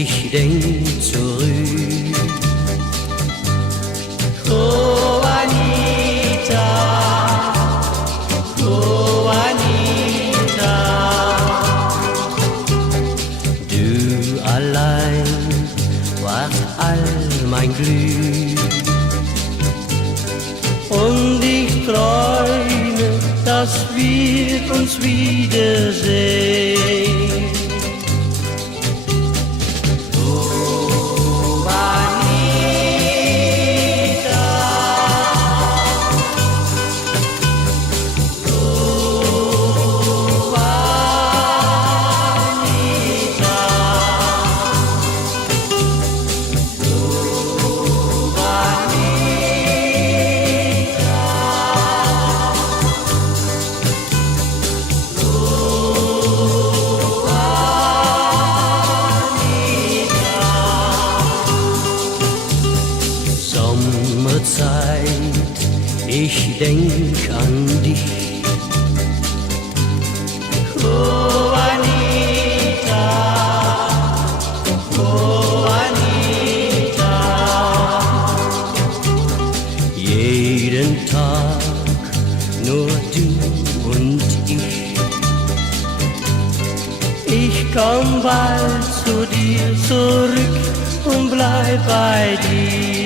ich denk zurück. Oh Anita, oh Anita, du allein warst all mein Glück. Und ich träume, dass wir uns wiedersehen. Oh Anita, oh Anita, oh Anita. Sommerzeit, ich denk an dich. Oh Anita, oh Anita, jeden Tag nur du und ich. Ich komm bald zu dir zurück und bleib bei dir.